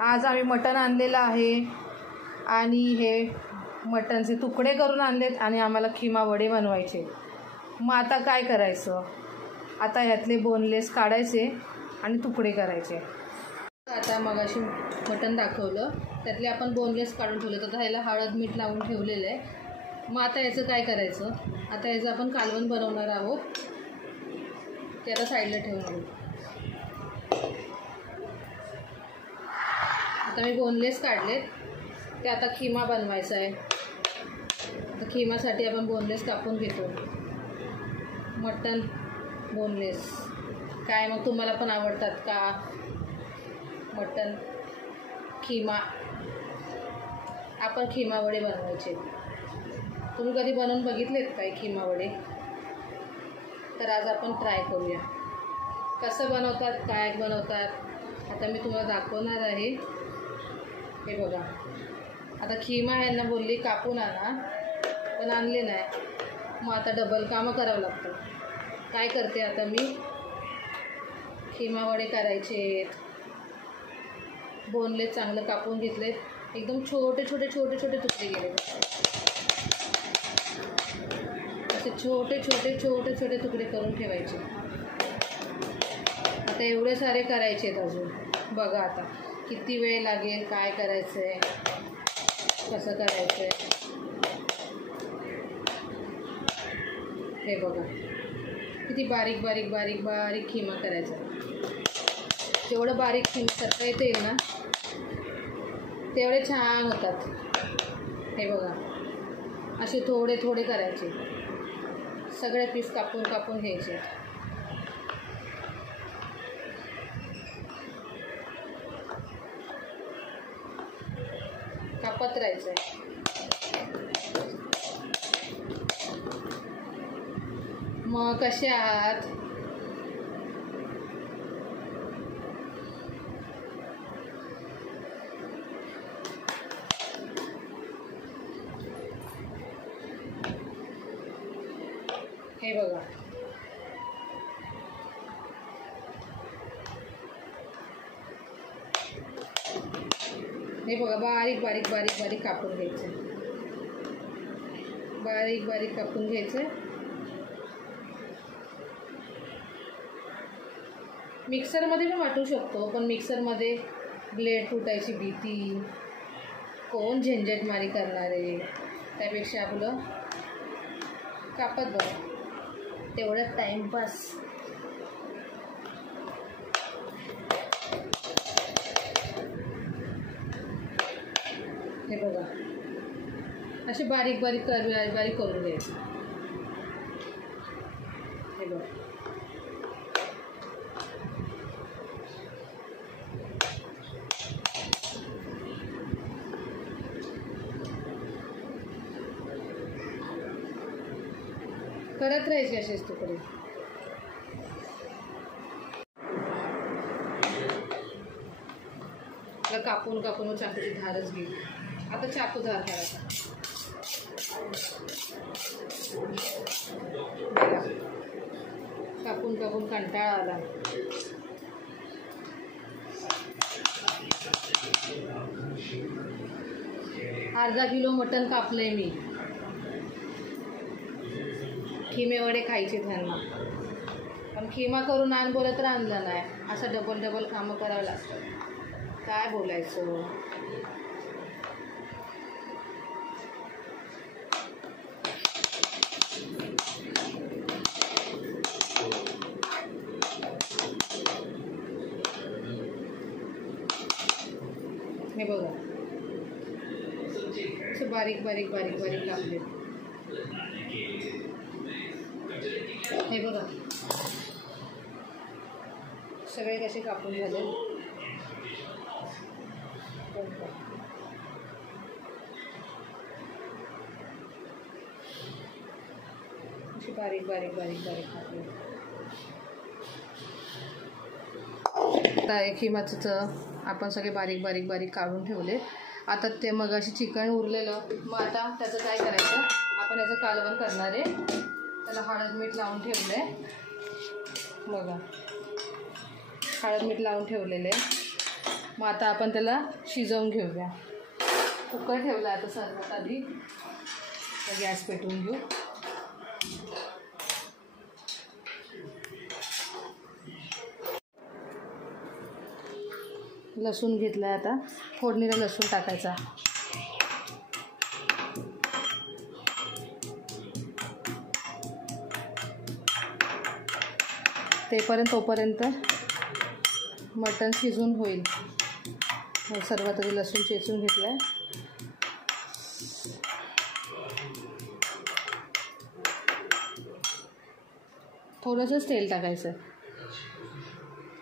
आज आम्ही मटण आणलेलं आहे आणि हे मटणचे तुकडे करून आणलेत आणि आम्हाला खिमा वडे बनवायचे. मग आता काय करायचं, आता ह्यातले बोनलेस काढायचे आणि तुकडे करायचे. आता मगाशी मटण दाखवलं त्यातले आपण बोनलेस काढून ठेवलं, तर ह्याला हळद मीठ लावून ठेवलेलं आहे. मग आता याचं काय करायचं, आता याचं आपण कालवण बनवणार आहोत. ते आता साईडला ठेवून घेऊ. आता मी बोनलेस काढलेत, ते आता खिमा बनवायचा आहे. तर खिमासाठी आपण बोनलेस कापून घेतो. मटण बोनलेस काय मग तुम्हाला पण आवडतात का मटण खिमा? आपण खिमा वडे बनवायचे. तुम्ही कधी बनवून बघितलेत काय खिमा वडे? तर आज आपण ट्राय करूया कसं बनवतात, काय बनवतात. आता मी तुम्हाला दाखवणार आहे. हे बघा, आता खिमा ह्यांना बोलली कापून आणा, पण आणले नाही. मग आता डबल कामं करावं लागतं. काय करते आता मी, खिमा वडे करायचे. बोनलेस चांगलं कापून घेतलेत, एकदम छोटे छोटे छोटे छोटे तुकडे गेले. असे छोटे छोटे छोटे छोटे तुकडे करून ठेवायचे. आता एवढे सारे करायचे आहेत अजून. बघा आता किती वेळ लागेल, काय करायचं आहे, कसं करायचं आहे. हे बघा किती बारीक बारीक बारीक बारीक खिमा करायचा. जेवढं बारीक खिमा करता येईल ना तेवढे छान होतात. हे बघा असे थोडे थोडे करायचे. सगळे पीस कापून कापून घ्यायचे. कापत राहायचं. मग कसे आहात? हे बघा हे बघा बारीक बारीक बारीक बारीक कापून घ्यायचं. बारीक बारीक कापून घ्यायचं. मिक्सरमध्ये पण वाटू शकतो, पण मिक्सरमध्ये ब्लेड तुटायची भीती, कोण झंझटमारी करणार आहे. त्यापेक्षा आपलं कापत बघा, तेवढं टाईमपास. हे बघा असे बारीक बारीक बारीक करून घ्यायचे. हे बघा करत राहायचे असेच तुकडे. कापून कापून चाकूची धारच घेऊ. आता चाकू धार करायचा. कापून कापून कंटाळा आला. अर्धा किलो मटण कापलंय मी. खिमे वडे खायचे त्यांना, पण खिमा करून आण बोलत तर आणलं नाही. असं डबल डबल कामं करावं लागतं. काय बोलायचं. हे बघा असं बारीक बारीक बारीक बारीक कापले. हे बघा सगळे कसे कापून झाले. असे बारीक बारीक बारीक बारीक कापले. आता खिमाचं आपण सगळे बारीक बारीक बारीक काढून ठेवले. आता ते मग अशी चिकन उरलेलं. मग आता त्याचं काय करायचं, आपण याचं कालवण करणार आहे. त्याला हळद मीठ लावून ठेवलं आहे. बघा हळद मीठ लावून ठेवलेले. मग आता आपण त्याला शिजवून घेऊया. कुकर ठेवला आता सर्वात आधी. गॅस पेटवून घेऊ. लसूण घेतला आता. फोडणीला लसूण टाकायचा. तोपर्यंत मटण शिजून होईल. सर्वात आधी लसूण चेचून घेतलाय. थोडंसंच तेल टाकायचं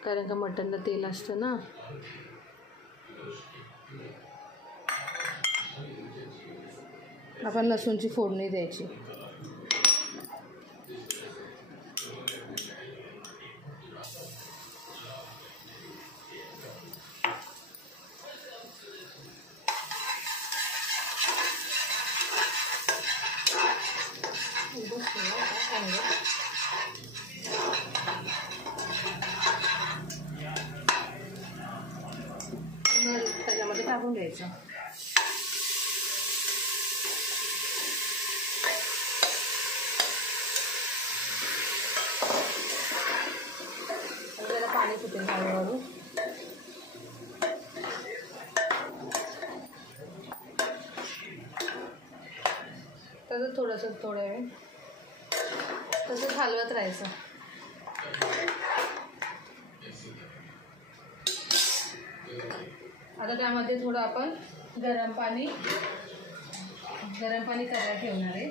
कारण का मटणला तेल असतं ना. आपण लसूणची फोडणी द्यायची. त्याच्यामध्ये टाकून द्यायचं. जरा पाणी सुटेल हळूहळू. तसंच थोड्या वेळ तसंच हलवत राहायचं. आता त्यामध्ये थोडं आपण गरम पाणी करायला ठेवणार आहे.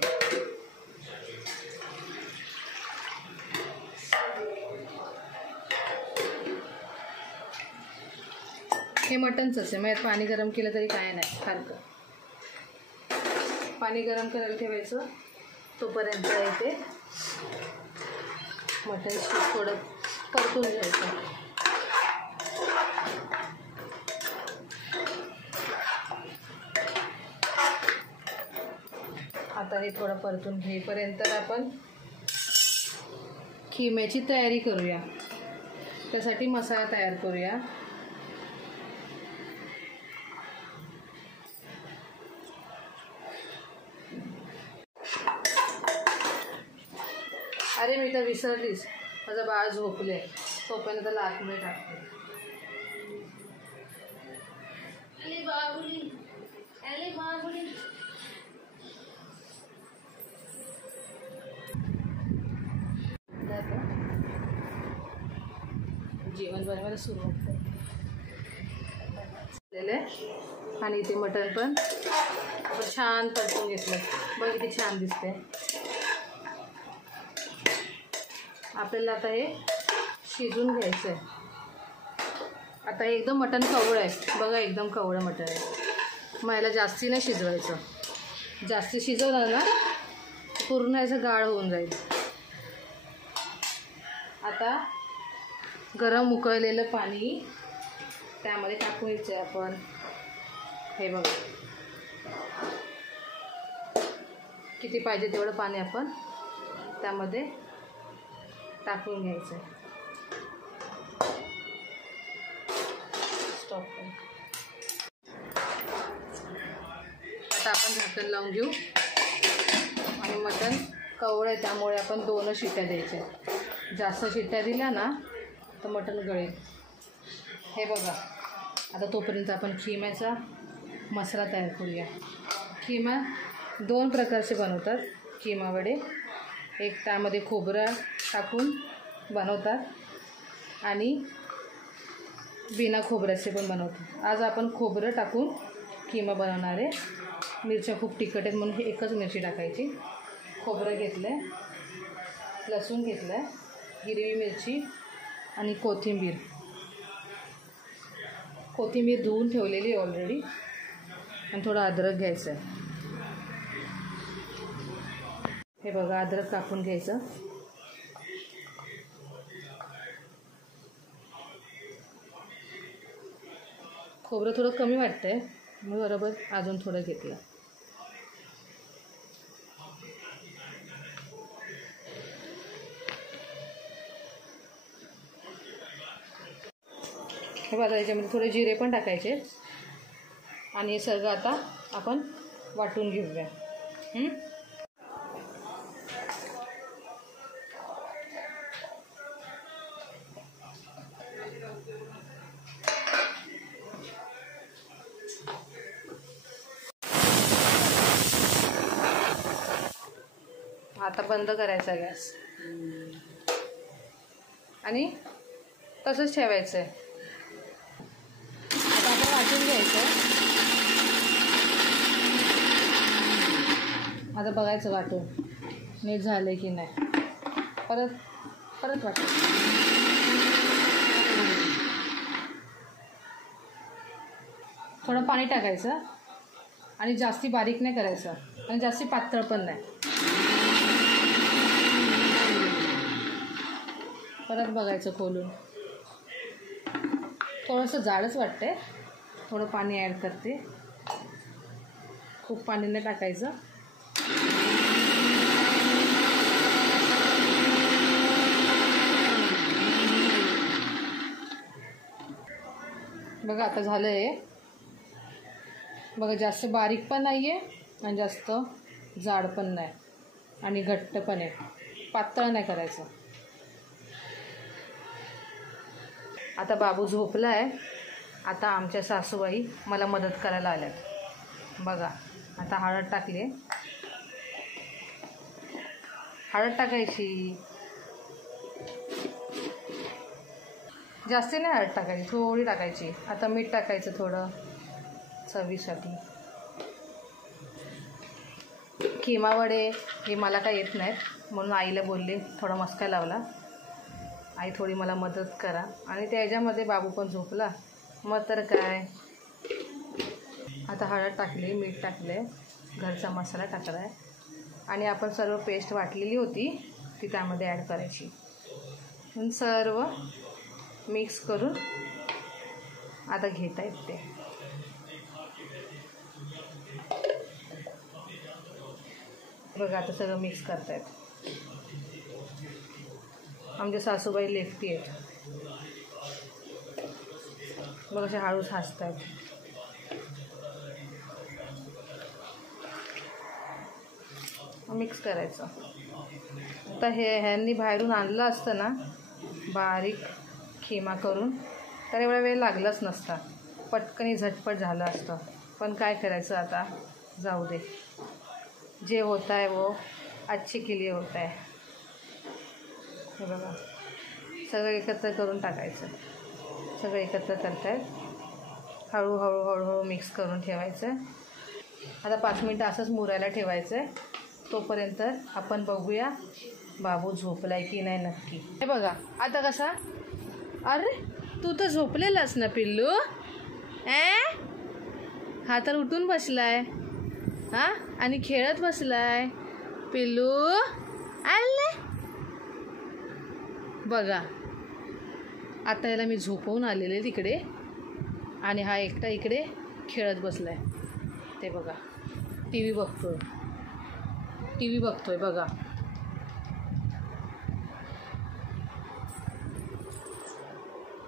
हे मटणच आहे. मग पाणी गरम केलं तरी काय नाही सारखं. पाणी गरम करायला ठेवायचं. तोपर्यंत इथे मटण थोडं परतून घ्यायचं. आता हे थोडं परतून घेईपर्यंत आपण खिम्याची तयारी करूया. त्यासाठी मसाला तयार करूया. अरे मी तर विसरलीच. माझं बाळ झोपले. तोपर्यंत त्याला आतमध्ये टाकते. जेवण बनवायला सुरुवात केलेलं आहे. आणि इथे मटण पण छान परतून घेतलं. बघ किती छान दिसते. आपल्याला आता हे शिजून घ्यायचं आहे. आता हे एकदम मटण कवळं आहे. बघा एकदम कवळं मटण आहे. मग याला जास्ती नाही शिजवायचं. जास्ती शिजवलं ना पूर्ण याचं गाळ होऊन जाईल. आता गरम उकळलेलं पाणी त्यामध्ये टाकून घ्यायचं आहे आपण. हे बघा किती पाहिजे तेवढं पाणी आपण त्यामध्ये टाकून घ्यायचं आहे. स्टॉप कर. आता आपण झाकण लावून घेऊ. आणि मटण कवळं आहे त्यामुळे आपण 2 शिट्ट्या द्यायच्या. जास्त शिट्ट्या दिल्या ना तर मटण गळेल. हे बघा आता तोपर्यंत आपण खिम्याचा मसाला तयार करूया. खिमा 2 प्रकारचे बनवतात खिमा वडे. एक त्यामध्ये खोबरं टाकून बनवतात आणि बिना खोबऱ्याचे पण बनवतात. आज आपण खोबरं टाकून खिमा बनवणार आहे. मिरच्या खूप तिखट आहेत म्हणून एकच मिरची टाकायची. खोबरं घेतलं आहे, लसूण घेतलं आहे, हिरवी मिरची आणि कोथिंबीर धुवून ठेवलेली ऑलरेडी. आणि थोडं अद्रक घ्यायचं आहे. हे बघा अद्रक कापून घ्यायचं. खोबरं थोडं कमी वाटतंय मी बरोबर अजून थोडं घेतलं. हे मोठ्या पातेल्यात याच्यामध्ये थोडे जिरे पण टाकायचे आणि हे सगळं आता आपण वाटून घेऊया. आता बंद करायचा गॅस आणि तसंच ठेवायचं आहे. आता आपण वाटून घ्यायचं. आता बघायचं वाटून नीट झालं की नाही. परत परत वाटायचं. थोडं पाणी टाकायचं आणि जास्ती बारीक नाही करायचं आणि जास्ती पातळ पण नाही. परत बघायचं खोलून. थोडंसं जाडच वाटतंय. थोडं पाणी ॲड करते. खूप पाणी नाही टाकायचं. बघा आता झालं आहे. बघा जास्त बारीक पण नाही आहे आणि जास्त जाड पण नाही आणि घट्ट पण आहे. पातळ नाही करायचं. आता बाबू झोपला आहे. आता आमच्या सासूबाई मला मदत करायला आल्यात. बघा आता हळद टाकली. हळद टाकायची. जास्ती नाही हळद टाकायची, थोडी टाकायची. आता मीठ टाकायचं थोडं चवीसाठी. खिमा वडे हे मला काय येत नाहीत म्हणून आईला बोलले थोडा मस्का लावला. आई थोडी मला मदत करा आणि त्याच्यामध्ये बाबू पण झोपला. मग तर काय. आता हळद टाकली, मीठ टाकले, घरचा मसाला टाकला आहे आणि आपण सर्व पेस्ट वाटलेली होती ती त्यामध्ये ॲड करायची. सर्व मिक्स करून आता घेता येते. बघा आता सगळं मिक्स करतायत. आमच्या सासूबाई लेफ्टी आहेत. बघ असे हळूच हसतात. मिक्स करायचं. आता ह्यांनी बाहेरून आणलं असतं ना बारीक खिमा करून तर एवढा वेळ लागलाच नसता. पटकन झटपट झालं असतं. पण काय करायचं आता, जाऊ दे. जे होता है वो अच्छे के लिए होता है. हे बघा सगळं एकत्र करून टाकायचं. सगळं एकत्र करतायत. हळूहळू हळूहळू मिक्स करून ठेवायचं. आता 5 मिनटं असंच मुरायला ठेवायचं आहे. तोपर्यंत आपण बघूया बाबू झोपलाय की नाही नक्की. हे बघा आता कसा. अरे तू तर झोपलेलास ना पिल्लू. हा तर उठून बसलाय. हां आणि खेळत बसलाय. पिल्लू आले बघा. आता याला मी झोपवून आलेले तिकडे आणि हा एकटा इकडे खेळत बसलाय. ते बघा टी व्ही बघतोय बघा.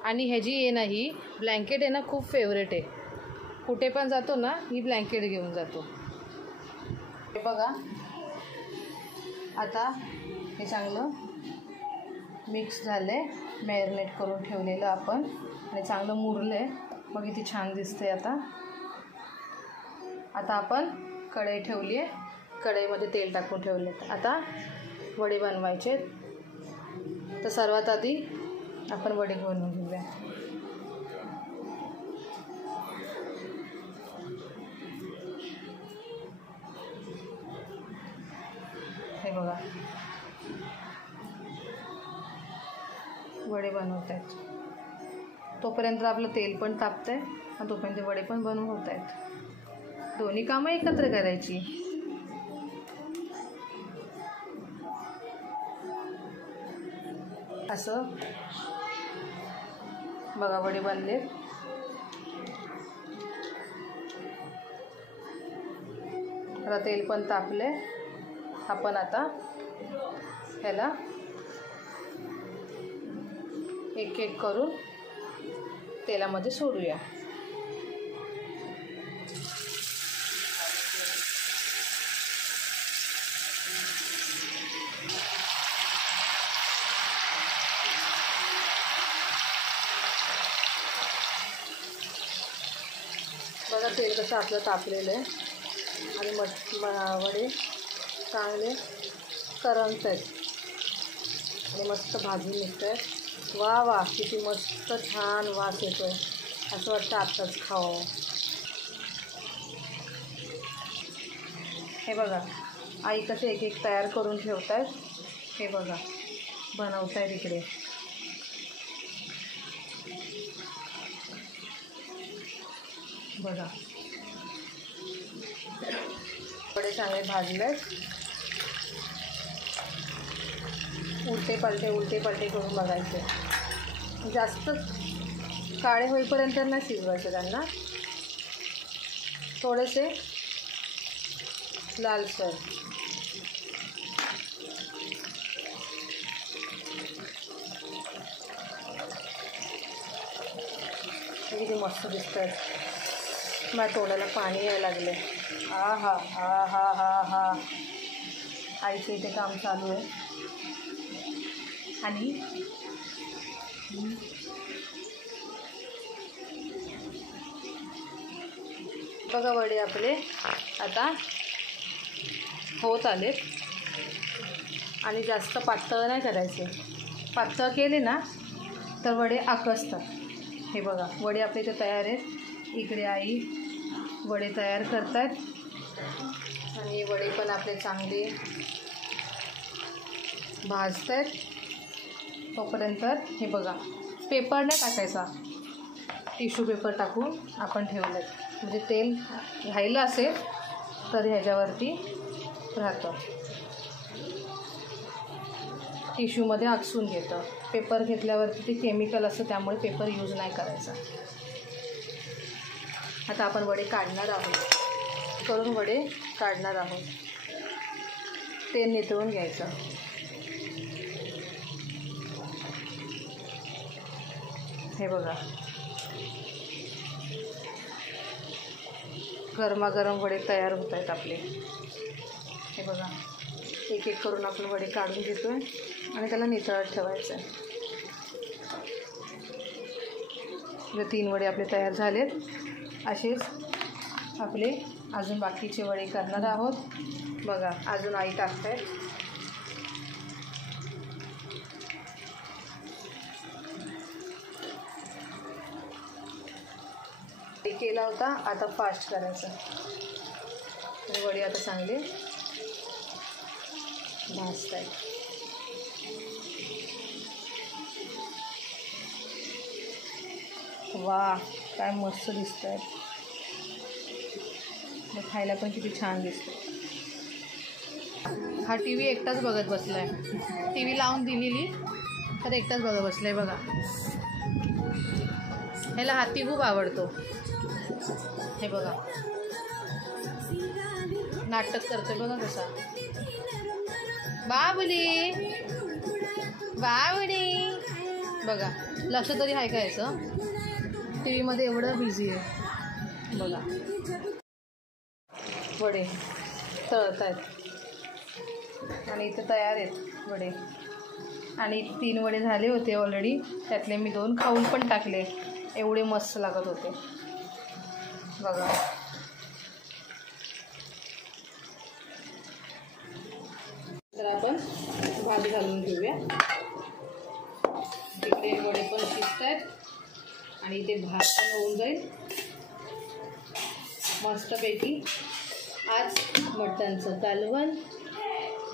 आणि ह्याची आहे ना ही ब्लँकेट आहे ना खूप फेवरेट आहे. कुठे पण जातो ना ही ब्लँकेट घेऊन जातो. हे बघा आता हे चांगलं मिक्स झालं आहे. मॅरिनेट करून ठेवलेलं आपण आणि चांगलं मुरलं आहे. मग किती छान दिसते. आता आपण कढई ठेवली आहे. कढईमध्ये तेल टाकून ठेवले. आता वडे बनवायचे. तर सर्वात आधी आपण वडे बनवून घेऊया. हे बघा वडे बनवत आहेत. तोपर्यंत आपलं तेल पण तापतं आहे आणि तोपर्यंत वडे पण बनवून होत आहेत. दोन्ही कामं एकत्र करायची. असं बघा वडे बनले. आता तेल पण तापले. आपण आता ह्याला एक एक करून तेलामध्ये सोडूया. बघा तेल कसं आपलं तापलेलं आहे आणि वडे चांगले करमत आहेत आणि मस्त भाजून निघत आहेत. वा वा, किती मस्त छान वास येतो आहे. असं वाटतं आत्ताच खावं. हे बघा आई कसे एक एक तयार करून ठेवत आहेत. हे बघा बनवत आहेत इकडे. बघा वडे चांगले भाजले. उलटे पालटे करून बघायचे. जास्त काळे होईपर्यंत नाही शिजवायचे त्यांना, थोडेसे लालसर. किती मस्त दिसतात. माझ्या तोंडाला पाणी यायला लागले. हा हा हा हा हा हा. आईचं इथे काम चालू आहे आणि बघा वडे आपले आता होत आलेत. आणि जास्त पातळ नाही करायचे. पातळ केले ना तर वडे आकसतात. हे बघा वडे आपले इथे तयार आहेत. इकडे आई वडे तयार करतात आणि वडे पण आपले चांगले भाजत आहेत. तोपर्यंत हे बघा पेपर नाही टाकायचा, टिश्यू पेपर टाकून आपण ठेवलं. म्हणजे तेल राहिलं असेल तर ह्याच्यावरती राहतं. टिश्यूमध्ये आकसून घेतं. पेपर घेतल्यावरती ते केमिकल असतं, त्यामुळे पेपर यूज नाही करायचा. आता आपण वडे काढणार आहोत. करून वडे काढणार आहोत. तेल नितळून घ्यायचं. हे बघा गरमागरम वडे तयार होत आहेत आपले. हे बघा एक एक करून आपण वडे काढून घेतो आहे आणि त्याला नितळत ठेवायचं आहे. 3 वडे आपले तयार झालेत. असेच आपले अजून बाकीचे वडे करणार आहोत. बघा अजून आई टाकत आहेत. केला होता, आता फास्ट करायचं. आणि वडे आता चांगले भाजत आहेत. वा काय मस्त दिसत आहेत. खायला पण किती छान दिसतं. हा टी व्ही एकटाच बघत बसलाय. टी व्ही लावून दिलेली तर एकटाच बघत बसलाय. बघा ह्याला हाती खूप आवडतो. हे बघा नाटक करतोय बघा कसा. बाबुली बाबुली बघा लक्ष तरी आहे का याचं. टी व्हीमध्ये एवढं बिझी आहे. बघा वडे तळत आहेत आणि इथे तयार आहेत वडे. आणि 3 वडे झाले होते ऑलरेडी. त्यातले मी 2 खाऊन पण टाकले. एवढे मस्त लागत होते. बघा तर आपण भात घालून घेऊया. तिकडे वडे पण शिजत आहेत आणि इथे भात पण होऊन जाईल मस्तपैकी. आज मटणचं कालवण,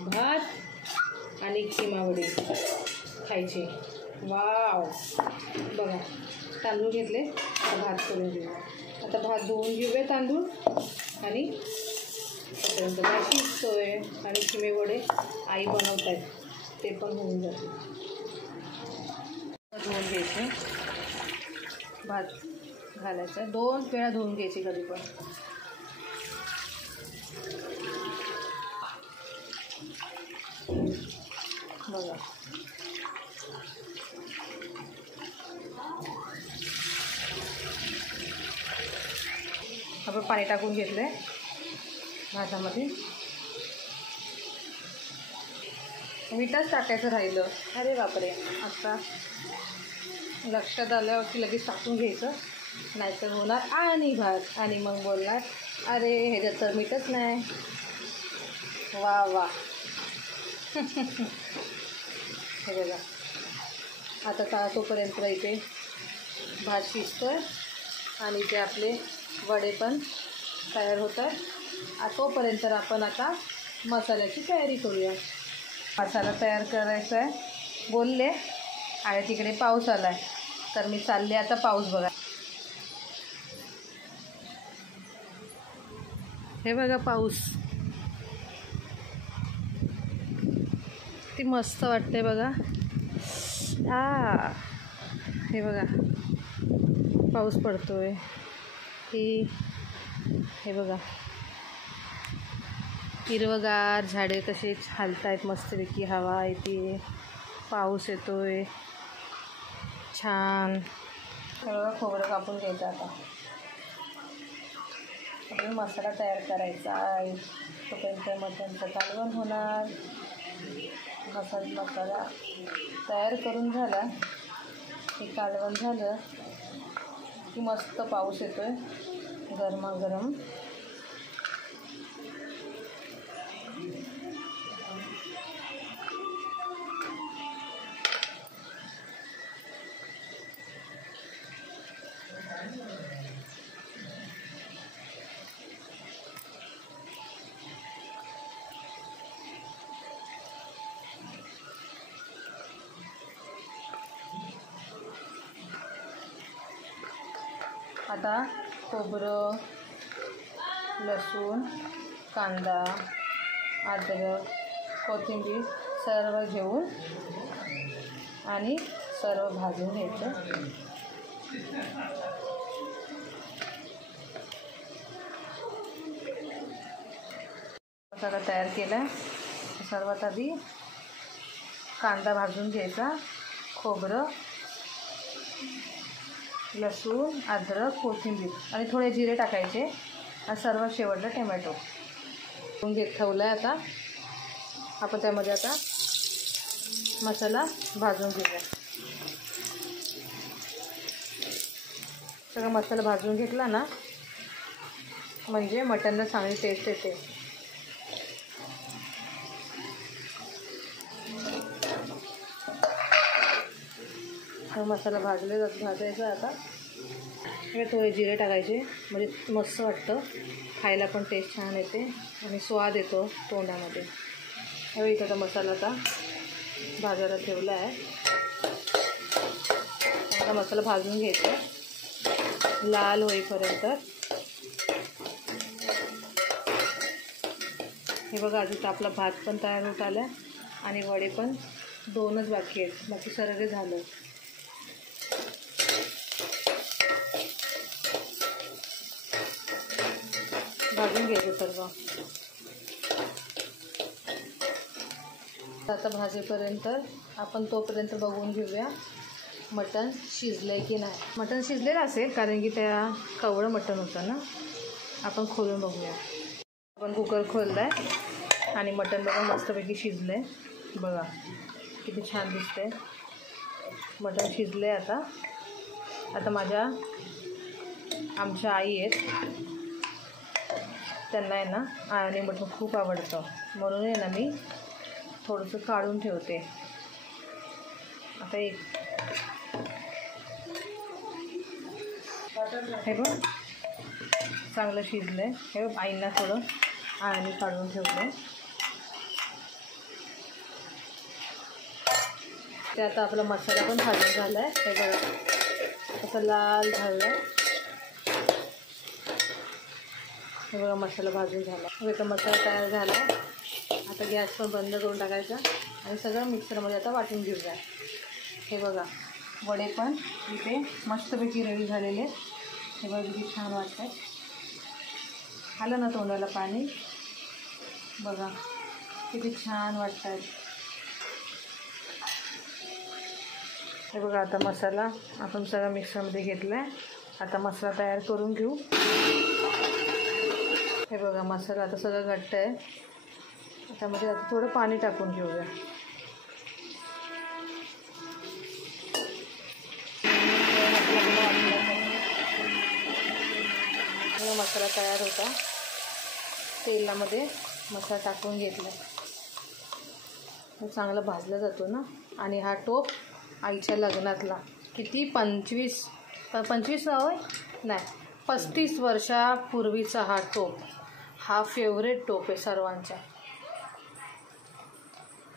भात आणि खिमा वडे खायचे. वाव बघा तांदूळ घेतले. आता भात करून घेऊया. आता भात धुवून घेऊया तांदूळ आणि तोपर्यंत भात शिजतोय. आणि खिमे वडे आई बनवत आहेत, ते पण होऊन जाते. धुवून घ्यायचे. भात घालायचा. 2 वेळा धुवून घ्यायची कधी पण. बघा आपण पाणी टाकून घेतलं आहे भातामध्ये. मीठच टाकायचं राहिलं. अरे बापरे, आता लक्षात आल्यावरती लगेच टाकून घ्यायचं, नाहीतर होणार आणि भात आणि मग बोलणार अरे ह्याच्यात तर मीठच नाही. वा वा. हे बघा आता का तोपर्यंत इथे भात शिजतोय आणि ते आपले वडे पण तयार होत आहे. तोपर्यंत आपण आता मसाल्याची तयारी करूया. मसाला तयार करायचा आहे बोलले आणि तिकडे पाऊस आला आहे, तर मी चालले आता पाऊस बघा. हे बघा पाऊस ती मस्त वाटते बघा. हे बघा पाऊस पडतोय. हे बघा हिरवगार झाडे तसेच हालतायत मस्तपैकी, हवा येते, पाऊस येतोय छान. सगळं खोबरं कापून घ्यायचं. आता आपण मसाला तयार करायचा आहे. तोपर्यंत मटणचं कालवण होणार. मसाला तयार करून झाला हे कालवण झालं की मस्त पाऊस येतोय गरमागरम. आता खोबरं, लसूण, कांदा, अद्रक, कोथिंबीर सर्व घेऊन आणि सर्व भाजून घ्यायचं. मसाला तयार केला. सर्वात आधी कांदा भाजून घ्यायचा, खोबरं, लसूण, अद्रक, कोथिंबीर आणि थोडे जिरे टाकायचे आणि सर्व शेवटला टोमॅटो ठेवला आहे. आता आपण त्यामध्ये आता मसाला भाजून घेऊया. सगळा मसाला भाजून घेतला ना म्हणजे मटनला चांगली टेस्ट येते. मसाला भाजायचा. आता थोडे जिरे टाकायचे म्हणजे मस्त वाटतं, खायला पण टेस्ट छान येते आणि स्वाद येतो तोंडामध्ये. इथं आता मसाला आता भाजायला ठेवला आहे. आता मसाला भाजून घ्यायचा लाल होईपर्यंत. हे बघा अजून आपला भात पण तयार होत आला आणि वडे पण 2च बाकी आहेत, बाकी सर्व झालं. भाजून घ्यायचं सर्व. आता भाजेपर्यंत आपण तोपर्यंत बघून घेऊया मटण शिजलंय की नाही. मटण शिजलेलं असेल कारण की त्या कवळं मटण होतं ना. आपण खोलून बघूया. आपण कुकर खोललाय आणि मटण बघा मस्तपैकी शिजलंय. बघा किती छान दिसतंय मटण शिजलंय. आता आमच्या आई आहेत, त्यांना आहे ना आणि मटण खूप आवडतं म्हणून आहे ना मी थोडंसं काढून ठेवते. आता हे बघ चांगलं शिजलंय. हे आईंना थोडं आणि काढून ठेवलं. ते आता आपला मसाला पण भाजून झाला आहे. हे बघा असं लाल झालं आहे. हे बघा मसाला भाजून झाला. आता मसाला तयार झाला. आता गॅस पण बंद करून टाकायचा आणि सगळं मिक्सरमध्ये आता वाटून घेऊया. हे बघा वडे पण इथे मस्तपैकी रेडी झालेले. हे बघा किती छान वाटतं. आलं ना तोंडाला पाणी. बघा किती छान वाटतात. हे बघा आता मसाला आपण सगळं मिक्सरमध्ये घेतला आहे. आता मसाला तयार करून घेऊ. हे बघा मसाला आता सगळं घट्ट आहे. त्यामध्ये आता थोडं पाणी टाकून घेऊया. मसाला तयार होता. तेलामध्ये मसाला टाकून घेतला. चांगला भाजला जातो ना. आणि हा टोप आईच्या लग्नातला किती 25 होय नाही 35 वर्षापूर्वीचा हा टोप. हा फेवरेट टोप आहे सर्वांचा.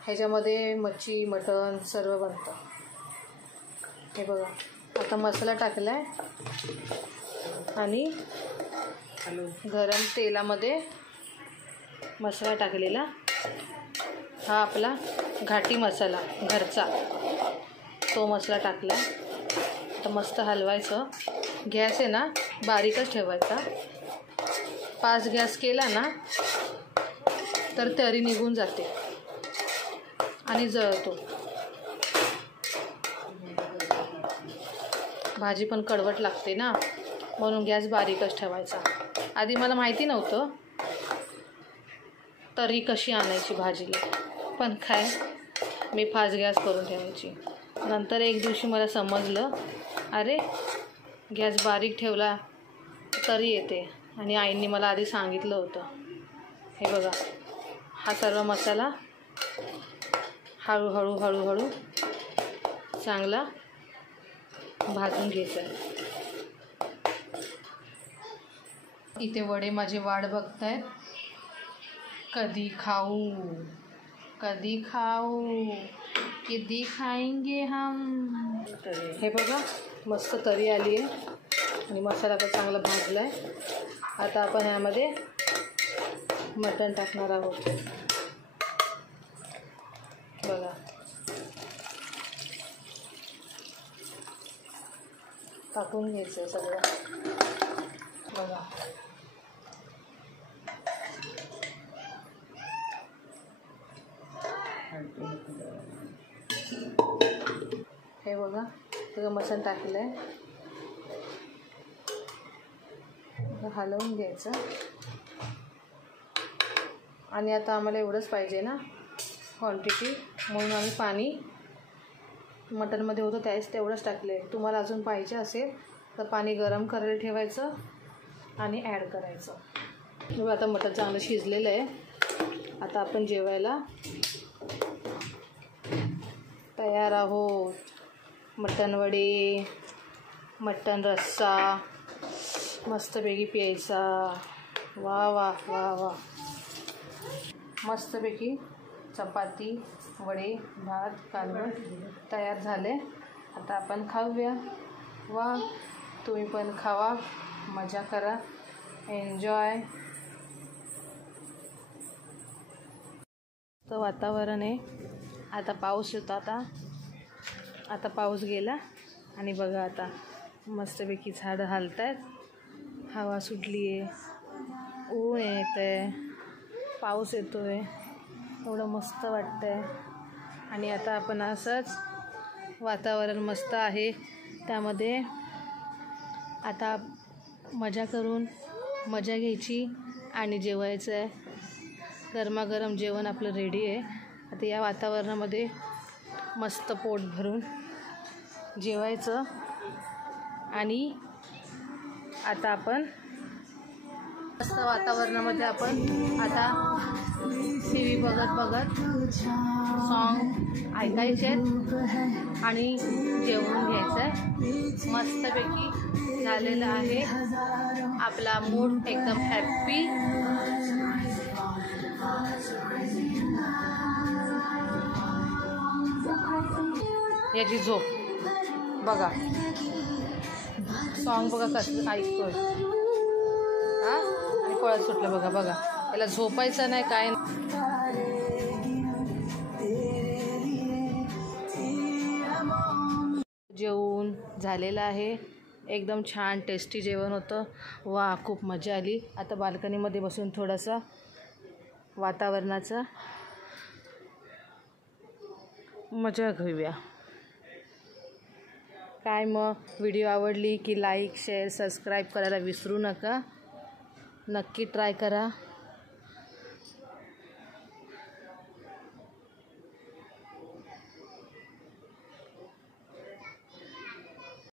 ह्याच्यामध्ये मच्छी मटण सर्व बनतं. हे बघा आता मसाला टाकला आहे आणि गरम तेलामध्ये मसाला टाकलेला. हा आपला घाटी मसाला घरचा, तो मसाला टाकला. आता मस्त हलवायचं. गॅस आहे ना बारीकच ठेवायचा. 5 गॅस केला ना तर तरी निघून जाते आणि जळतो. भाजी पण कडवट लागते ना, म्हणून गॅस बारीकच ठेवायचा. आधी मला माहिती नव्हतं तरी कशी आणायची भाजीला, पण काय मी 5 गॅस करून ठेवायची. नंतर एक दिवशी मला समजलं, अरे गॅस बारीक ठेवला तरी येते. आणि आईंनी मला आधी सांगितलं होतं. हे बघा हा सर्व मसाला हळूहळू हळूहळू चांगला भाजून घ्यायचा आहे. इथे वडे माझे वाट बघतायत. कधी खाऊ कधी खाएंगे हम. हे बघा मस्त तरी आली आहे आणि मसाला पण चांगला भाजला आहे. आता आपण यामध्ये मटण टाकणार आहोत. बघा टाकून घ्यायचं सगळं. बघा हे बघा सगळं मसाला टाकलं आहे. हलवून घ्यायचं. आणि आता आम्हाला एवढंच पाहिजे ना क्वांटिटी, म्हणून आम्ही पाणी मटनमध्ये होतं त्यावेळेस तेवढंच टाकले. तुम्हाला अजून पाहिजे असेल तर पाणी गरम करायला ठेवायचं आणि ॲड करायचं. बघा आता मटण चांगलं शिजलेलं आहे. आता आपण जेवायला तयार आहोत. मटण वडे, मटण रस्सा मस्तपैकी प्यायचा. वा वा वा वा. मस्तपैकी चपाती, वडे, भात, कालवण तयार झाले. आता आपण खाऊया. वा तुम्ही पण खावा, मजा करा, एन्जॉय. तो वातावरण आहे. आता पाऊस येतो. आता पाऊस गेला आणि बघा आता मस्तपैकी झाडं हलत आहेत. हवा सुटली आहे, ऊन येत आहे, पाऊस येतो आहे. एवढं मस्त वाटतं आहे. आणि आता आपण असंच वातावरण मस्त आहे त्यामध्ये आता मजा करून मजा घ्यायची आणि जेवायचं आहे. गरमागरम जेवण आपलं रेडी आहे. आता या वातावरणामध्ये मस्त पोट भरून जेवायचं. आणि आता आपण मस्त वातावरणामध्ये आपण आता TV बघत सॉन्ग ऐकायचे आणि जेवून घ्यायचं आहे. मस्तपैकी झालेलं आहे. आपला मूड एकदम हॅप्पी. याची झोप बघा, सॉन्ग बघा कसं ऐकतोय. हां आणि कळत सुटलं बघा. बघा याला झोपायचं नाही काय. जेवून झालेलं आहे. एकदम छान टेस्टी जेवण होतं. वा खूप मजा आली. आता बाल्कनीमध्ये बसून थोडासा वातावरणाचा मजा घेऊया. काय मग व्हिडिओ आवडली की लाईक शेअर सबस्क्राईब करायला विसरू नका. नक्की ट्राय करा.